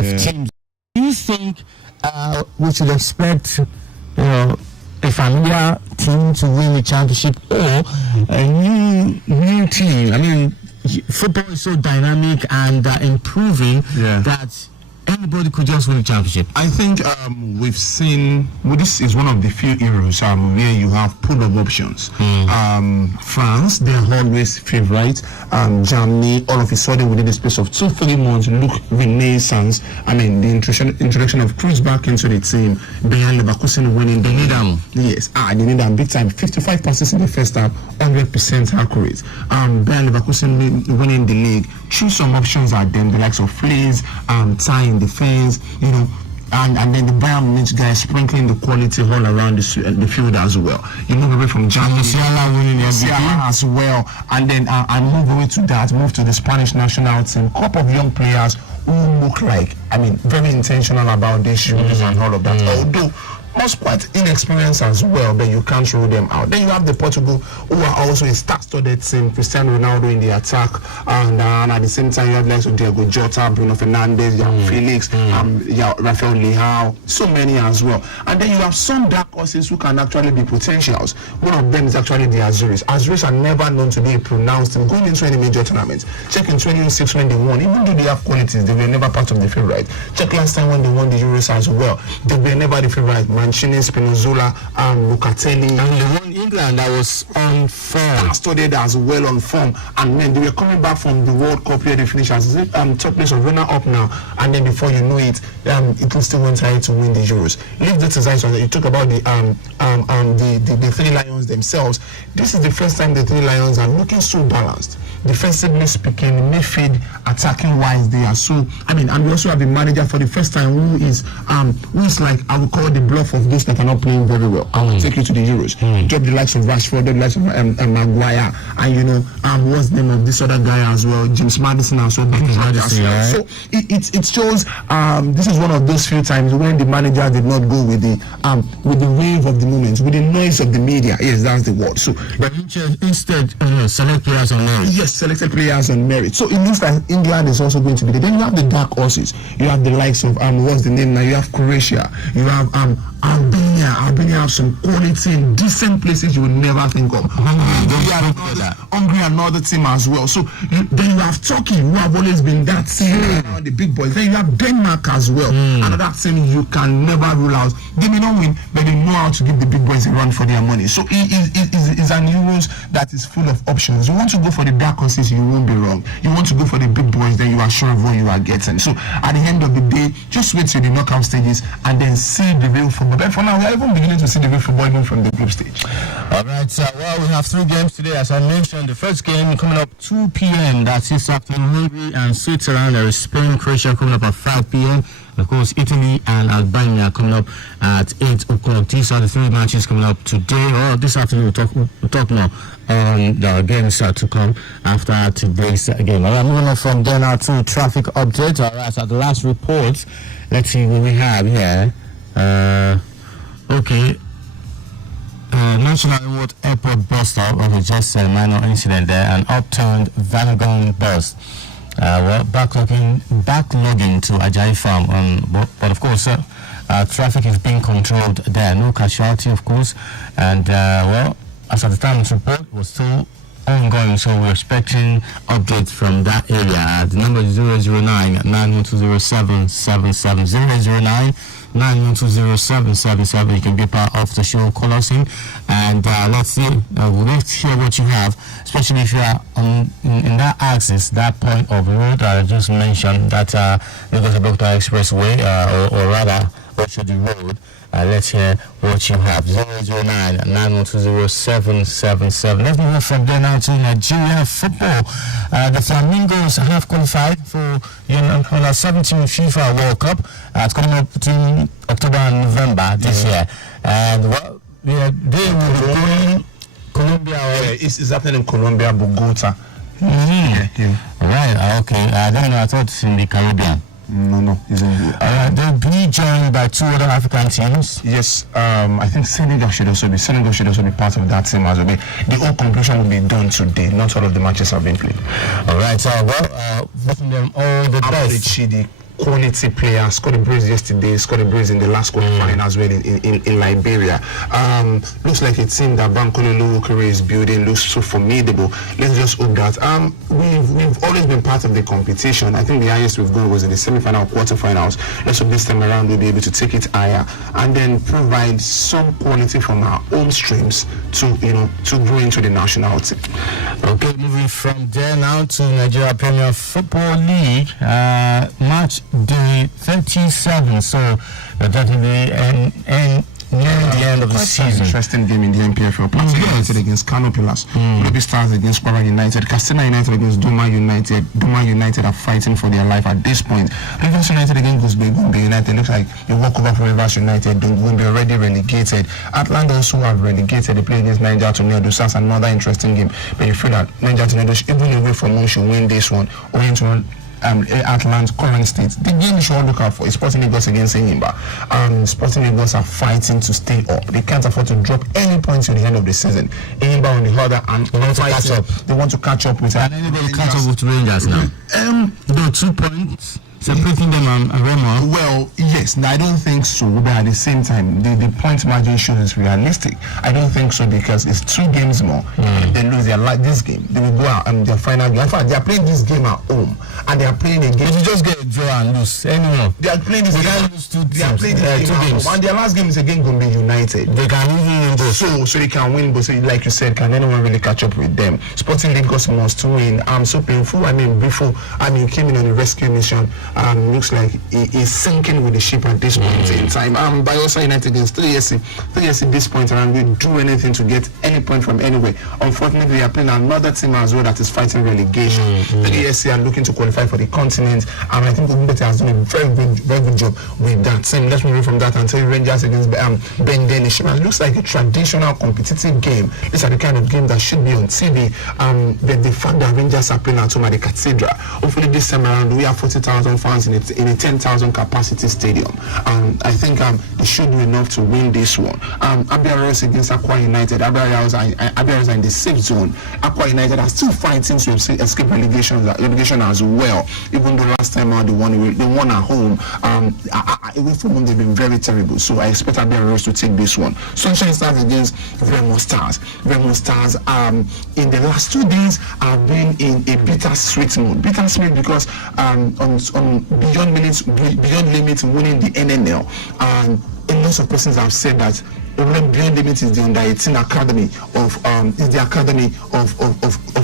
Teams. Do you think we should expect, a familiar team to win the championship or a new team? I mean, football is so dynamic and improving that anybody could just win the championship. I think we've seen, this is one of the few eras where you have pool of options. France, they're always favorite. Germany, all of a sudden within the space of 2-3 months, look renaissance. I mean, the introduction of Cruz back into the team, Bayern Leverkusen winning. They need them. Yes, they need them big time. 55 passes in the first half, 100% accurate. Bayern Leverkusen winning the league. Choose some options at them, the likes of Flees, tying defense, and then the Bayern Munich guys sprinkling the quality all around the field as well. You move away from Germany, winning the MVP as well, and then I move away to that, move to the Spanish national team. Couple of young players who look like, very intentional about this shoes and all of that. Although most quite inexperienced as well, but you can't rule them out. Then you have the Portugal, who are also a star-studded team. Cristiano Ronaldo in the attack, and at the same time you have likes of Diego Jota, Bruno Fernandes, Felix, Rafael Leao, so many as well. And then you have some dark horses who can actually be potentials. One of them is actually the Azuris. Azuris are never known to be a pronounced team going into any major tournaments. Check in 2006 when they won, even though they have qualities, they were never part of the favorite. Check last time when they won the Euros as well, they were never the favorite. Mancini, Spinazzola, Locatelli, and they won England that was on form. Studied as well on form, and then they were coming back from the World Cup where they finished as top place of runner up now, and then before you know it, it still went ahead to win the Euros. Leave this aside, so that you talk about the Three Lions themselves. This is the first time the Three Lions are looking so balanced. Defensively speaking, midfield, attacking wise, they are so. And we also have a manager for the first time who is like, I would call the bluff of those that are not playing very well. I will take you to the Euros. Drop the likes of Rashford, the likes of Maguire, and what's the name of this other guy as well, James Maddison as well. So it shows this is one of those few times when the manager did not go with the wave of the moment, with the noise of the media. Yes, that's the word. So, but instead, select players on merit. Yes, selected players on merit. So it means that England is also going to be there. Then you have the dark horses. You have the likes of what's the name now? You have Croatia. You have Albania. Albania have some quality in decent places you would never think of. Hungary, another team as well. So then you have Turkey, who have always been that team around the big boys. Then you have Denmark as well. Another team you can never rule out. They may not win, but they know how to give the big boys a run for their money. So it's an Euros that is full of options. You want to go for the dark horses, you won't be wrong. You want to go for the big boys, then you are sure of what you are getting. So at the end of the day, just wait till the knockout stages and then see the real football. But for now, we are even beginning to see the real football even from the group stage. All right, well, we have 3 games today. As I mentioned, the first game coming up 2 p.m. That's this afternoon. Hungary and Switzerland. There is Spain, Croatia coming up at 5 p.m. Of course, Italy and Albania coming up at 8 o'clock. These are the 3 matches coming up today or this afternoon. We'll talk more on the games to come after today's game. All right, moving on from there now to traffic updates. All right, so the last report. Let's see what we have here. Okay. National Road Airport bus stop. Okay, just a minor incident there. An upturned Vanagon bus. Backlogging to Ajayi Farm. But of course, traffic is being controlled there. No casualty, of course. And as at the time of the report, it was still ongoing. So we're expecting updates from that area. The number is 009-9120-777. 009-9120-777. You can be part of the show. Call us in and let's hear what you have, especially if you are in that axis, that point of road I just mentioned, that Lagos Abeokuta Expressway, or rather the road. Let's hear what you have. 009 9120777. Let's move on from there now to Nigeria football. The Flamingos have qualified for under 17 FIFA World Cup. It's coming up between October and November this year. And they will be going Colombia. It's happening in Colombia, Bogota. Right, okay. I don't know, I thought it's in the Caribbean. No, it's in the... they'll be joined by 2 other African teams. Yes, I think Senegal should also be part of that team as well. The whole competition will be done today. Not all of the matches have been played. All right, wishing them all the best. Chidi, quality player, scored a brace yesterday, scored a brace in the last qualifying as well in Liberia. Looks like a team that Bankole Lowokere is building, looks so formidable. Let's just hope that we've always been part of the competition. I think the highest we've gone was in the semi-final, quarterfinals. Let's hope this time around we'll be able to take it higher and then provide some quality from our home streams to grow into the national team. Okay, moving from there now to Nigeria Premier Football League. Match day 37, so definitely near the end of the season. Interesting game in the MPFL. Plateau United against Kano Pillars, Ruby Stars against Kwara United, Katsina United against Doma United. Doma United are fighting for their life at this point. Rivers United against Gombe United. Looks like a walkover for Rivers United. Gombe already relegated. Atlanta also have relegated. They play against Niger Tornadoes. That's another interesting game. But you feel that Niger Tornadoes, even away from home, should win this one. Owing to Atlant's current state. The game you should look out for is Sporting Lagos against Enyimba. Sporting Lagos are fighting to stay up. They can't afford to drop any points at the end of the season. Enyimba on the other hand, they want to catch up. They want to catch up with. Can anybody catch up with Rangers now? The 2 points separating them and Remo. Well, yes. I don't think so. But at the same time, the point margin shows realistic. I don't think so because it's 2 games more. If they lose this game, they will go out and their final game. In fact, they are playing this game at home and they are playing a game. If you just get a draw and lose anymore, they are playing this game. They are playing this game at home, and their last game is against Gombe United. They can even win both. So they can win both. So like you said, can anyone really catch up with them? Sporting Lagos must win. So painful. Before came in on a rescue mission. Looks like he is sinking with the ship at this point in time. Bayelsa United against 3SC. 3SC this point around will do anything to get any point from anywhere. Unfortunately, they are playing another team as well that is fighting relegation. 3SC are looking to qualify for the continent, and I think Ogun has done a very good job with that team. Let's move from that and tell you Rangers against Bendenish. It looks like a traditional competitive game. These are the kind of game that should be on TV. The fact that Rangers are playing at home at the Cathedral. Hopefully this time around we have 40,000 fans in a 10,000 capacity stadium. I think they should do enough to win this one. Abia Royals against Akwa United. Abia Royals are in the safe zone. Akwa United are still fighting to escape relegation as well. Even though last time out they won at home. Away from home they've been very terrible. So I expect Abia Royals to take this one. Sunshine Stars against Remo Stars. Remo Stars in the last 2 days have been in a bittersweet mood. Bittersweet because on beyond limits winning the NNL, and a lot of persons have said that Beyond Limits is the under-18 academy of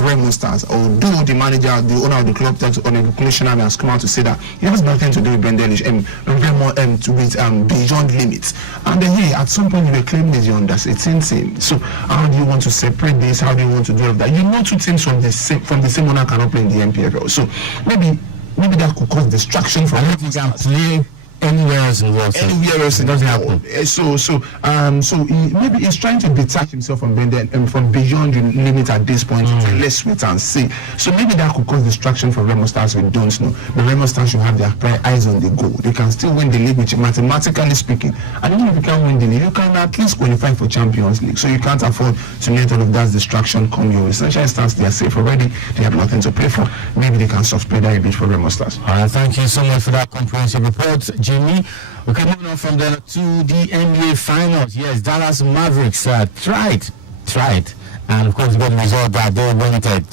Remo Stars. Although the manager, the owner of the club, on a commissioner, has come out to say that it has nothing to do with Bendelish and Remo with Beyond Limits. And then at some point you were claiming it's the under-18 team. So how do you want to separate this? How do you want to do all of that? 2 teams from the same owner cannot play in the MPFL. So maybe that could cause distraction from anywhere else in the world. Anywhere else in the world. So maybe he's trying to detach himself from Beyond Limit at this point. Let's wait and see. So maybe that could cause distraction for Remo Stars. We don't know. But Remo Stars should have their eyes on the goal. They can still win the league, which mathematically speaking. And even if you can't win the league, you can at least qualify for Champions League. So you can't afford to let all of that distraction come your way. Sunshine Stars, they are safe already. They have nothing to pay for. Maybe they can soft pedal a bit for Remo Stars. All right, thank you so much for that comprehensive report, Jimmy. We can move on from there to the NBA Finals. Yes, Dallas Mavericks tried, and of course got the result that they wanted,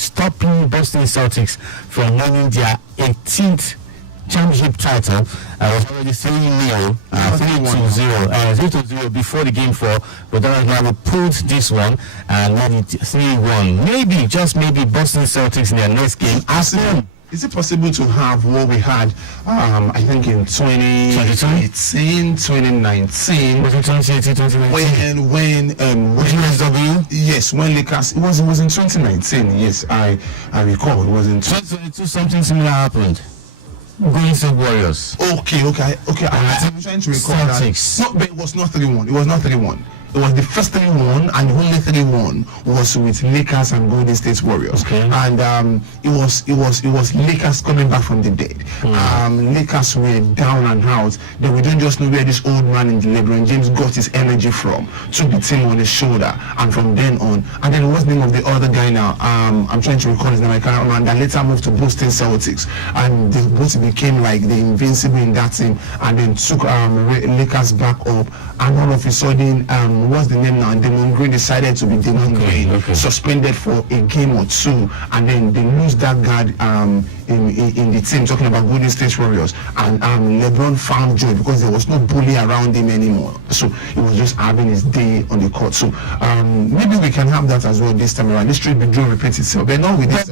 stopping Boston Celtics from winning their 18th championship title. Was already 3-0, 3-0 before the game 4, but Dallas Mavericks pulled this one and made it 3-1. Maybe, just maybe, Boston Celtics in their next game. is it possible to have what we had, I think in 2018, 2019? Was it 2018, 2019? When USW? yes, when Lakers, it was in 2019, yes, I recall, it was in 2022, something similar happened. Going to Warriors. Okay, I'm trying to recall Celtics. that. No, but it was not 3-1. It was not 3-1. It was the first 3-1, and the only 3-1 was with Lakers and Golden State Warriors. Okay. And it was Lakers coming back from the dead. Lakers were down and out. Then we don't just know where this old man in LeBron James got his energy from. Took the team on his shoulder, and from then on. And then what's the name of the other guy now? I'm trying to recall his name. I can't remember. And later moved to Boston Celtics, and they both became like the invincible in that team. And then took Lakers back up, and all of a sudden, what's the name now? Damon Green decided to be Damon Green, suspended for a game or two, and then they lose that guard in the team, talking about Golden State Warriors, and LeBron found joy because there was no bully around him anymore, so he was just having his day on the court. So maybe we can have that as well this time around. This trade will repeat itself, but not with this.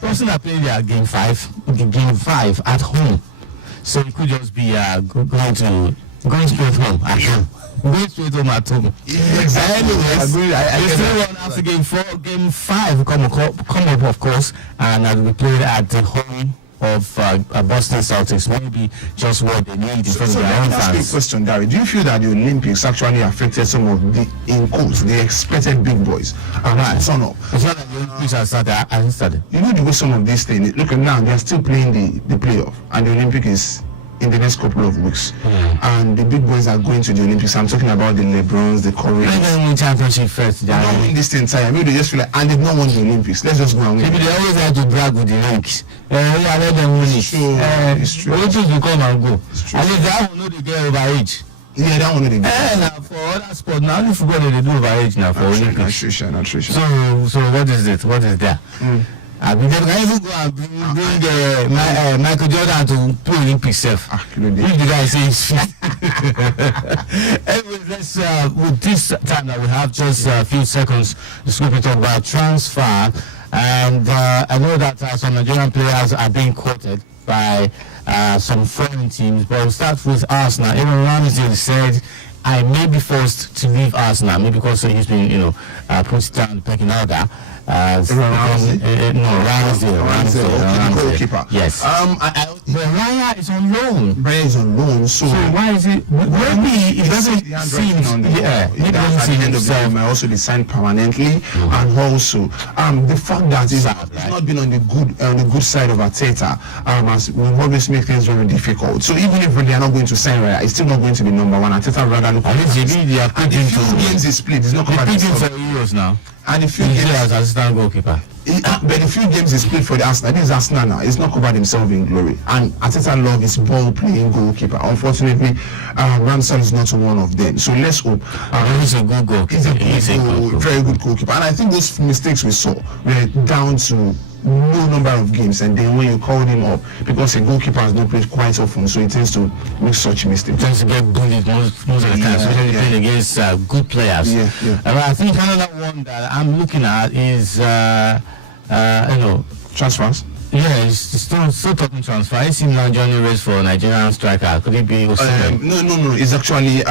Boston are playing their game 5 at home, so it could just be going straight home at home. Going straight home at home. Yeah, exactly. Anyways, I still run after game 5 come up, of course, and will be played at the home of Boston Celtics. Maybe just what they need in front of their own fans. That's a big question, Darry. Do you feel that the Olympics actually affected some of the expected big boys? Turn up. It's not that the Olympics have started. You know the way some of these things. Look at now, they are still playing the playoff, and the Olympic is in the next couple of weeks, and the big boys are going to the Olympics. I'm talking about the LeBrons, the Currys. They don't win championship first. They don't win this thing time. Maybe they just feel like, and they've not won the Olympics. Let's just go and win. Maybe they always have to brag with the ranks. Let them win it. It's true. Olympics will come and go. At least that one know they get over age. Yeah, that one know they get. Now for other sports, now you forget that they do over age now for Olympics. Nutrition. So what is it? What is there? I mean, they can even go and bring Michael Jordan to play Olympics self. If the guy says anyway, let's with this time that we have just a few seconds, let's quickly talk about transfer. And I know that some Nigerian players are being quoted by some foreign teams, but we'll start with Arsenal. Even Ramsey said, I may be forced to leave Arsenal, maybe because he's been, put down the pecking order. Ramsey, the goalkeeper. Yes. But Raya is on loan. Raya is on loan, so why is it? Maybe it doesn't seem. Maybe at the end of the day, might also be signed permanently, and also the fact that it's not been on the good side of Arteta, as will always make things very difficult. So even if they are not going to sign Raya, it's still not going to be number one. Arteta rather look. At least they are putting for games is played. It's not covered. For Euros now. And a few games as assistant goalkeeper. But a few games he's played for the Arsenal. This is Arsenal now. He's not covered himself in glory. And Arteta love his ball-playing goalkeeper. Unfortunately, Ramsey is not one of them. So let's hope. He's a good goalkeeper. He's a very good goalkeeper. And I think those mistakes we saw were down to no number of games, and then when you called him up, because a goalkeeper has not played quite often, so he tends to make such mistakes. Tends to get bullied most of the time, especially playing against good players. I think another one that I'm looking at is transfers. Yeah, it's still talking transfer. I see now Johnny race for Nigerian striker. Could it be Osimhen? No. It's actually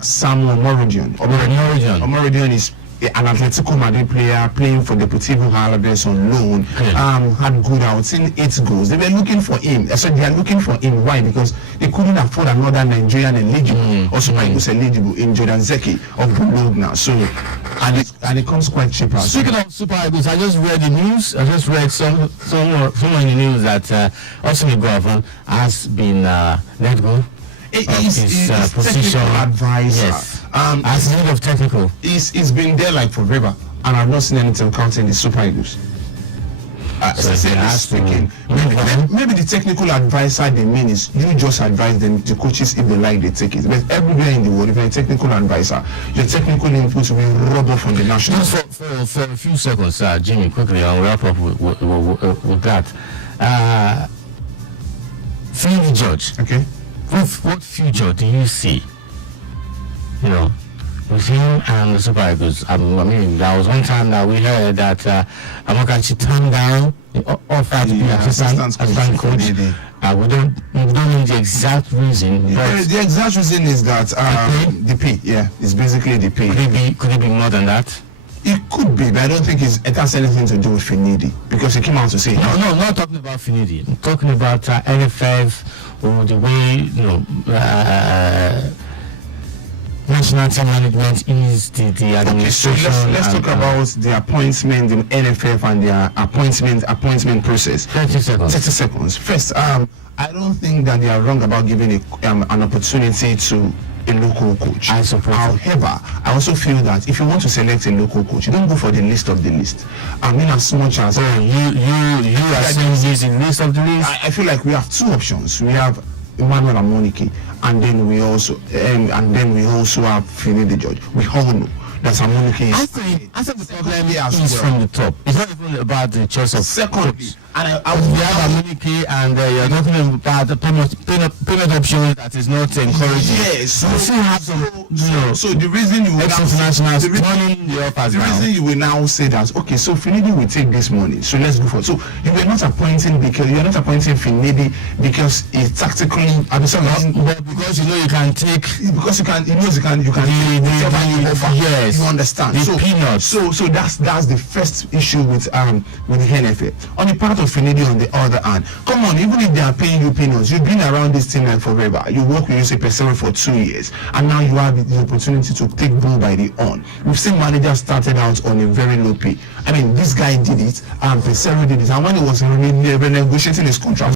Samuel Omorodion. Omorodion is an Atletico Madrid player playing for Deportivo Alaves on loan. Had good outing, 8 goals. They were looking for him. So they are looking for him. Why? Because they couldn't afford another Nigerian eligible, also who's eligible in Jordan Zeki of Bologna. So and it comes quite cheaper. Speaking of Super Eagles, I just read the news. I just read somewhere in the news that Osimhen Guavon has been let go. He's technical advisor. Yes. As head of technical. He's been there like forever, and I've not seen anything counting the Super Eagles. Speaking, maybe the technical advisor they mean is you just advise them, the coaches, if they like, they take it. But everywhere in the world, if you're a technical advisor, your technical input will be rubber from the national. Just for a few seconds, Jimmy, quickly, I'll wrap up with that. Philly George. Okay. What future do you see? with him and the Super Eagles. I mean, there was one time that we heard that Amokachi turned down the offer to be assistant coach. We don't know the exact reason. The exact reason is that the pay. Yeah, it's basically the pay. Could it be more than that? It could be, but I don't think it has anything to do with Finidi, because he came out to say no, not talking about Finidi. I'm talking about NFF or the way national team management is the administration. Okay, so let's talk about the appointment in NFF and their appointment process. 30 seconds. 30 seconds. First, I don't think that they are wrong about giving an opportunity to a local coach. I suppose. However, I also feel that if you want to select a local coach, you don't go for the list of the list. I mean, as much as you are saying using list of the list. I feel like we have two options. We have Emmanuel Amonike, and then we also have Finidi George. We all know that Amonike is. I think the problem is from the top. It's not even about the choice of secondly. And I would have Amonike, and you're talking about the payment option that is not encouraging. Yes, so the reason you will you will now say that, okay, so Finidi will take this money, so let's go for it. So you are not appointing Finidi because it's tactically but because you can take because you can yes, you understand. So that's the first issue with the NFA. On the part of Finidi, on the other hand, come on, even if they are paying you peanuts, you've been around this team like forever. You work with Jose Pesero for 2 years, and now you have the opportunity to take bull by the horn. We've seen managers started out on a very low pay. I mean, this guy did it, and Pesero did it, and when he was renegotiating his contract,